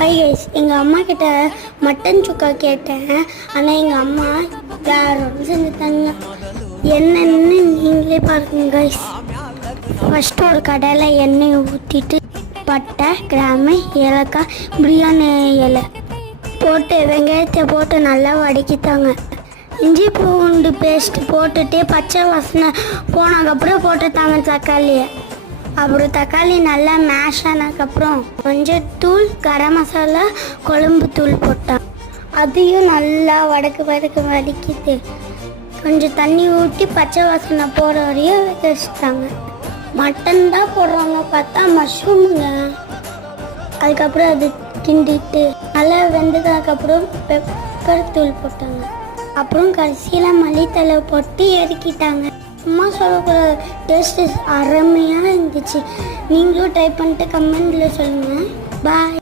Hi guys, எங்கள் அம்மா கிட்ட மட்டன் சுக்கா கேட்டேன். ஆனால் எங்கள் அம்மா வேற ஒன்று செஞ்சுட்டாங்க. என்னென்னு நீங்களே பாருங்க கைஸ். ஃபஸ்ட்டு ஒரு கடாயில் எண்ணெய் ஊற்றிட்டு பட்டை, கிராம்பு, ஏலக்காய், பிரியாணி இலை போட்டு வெங்காயத்தை போட்டு நல்லா வதக்கிட்டாங்க. இஞ்சி பூண்டு பேஸ்ட் போட்டுட்டு பச்சை வாசனை போனதுக்கப்புறம் போட்டுட்டாங்க தக்காளியை. அப்புறம் தக்காளி நல்லா மேஷ் ஆனதுக்கப்புறம் மஞ்சத்தூள், கரம் மசாலா, குழம்பு தூள் போட்டான். அதையும் நல்லா வதக்கிட்டு கொஞ்சம் தண்ணி ஊற்றி பச்சை வாசனை போகிற வரையும் வச்சுட்டாங்க. மட்டன் தான் போடுறாங்க பார்த்தா மஷ்ரூமுங்க. அதுக்கப்புறம் அது கிண்டிட்டு நல்லா வெந்ததுக்கப்புறம் பெப்பர் தூள் போட்டாங்க. அப்புறம் கடைசியில் மல்லித்தலை போட்டு இறக்கிட்டாங்க. சும்மா சொல்லக்கூடாது, டேஸ்ட்டு அருமையாக இருந்துச்சு. நீங்களும் ட்ரை பண்ணிட்டு கமெண்டில் சொல்லுங்கள். பாய்.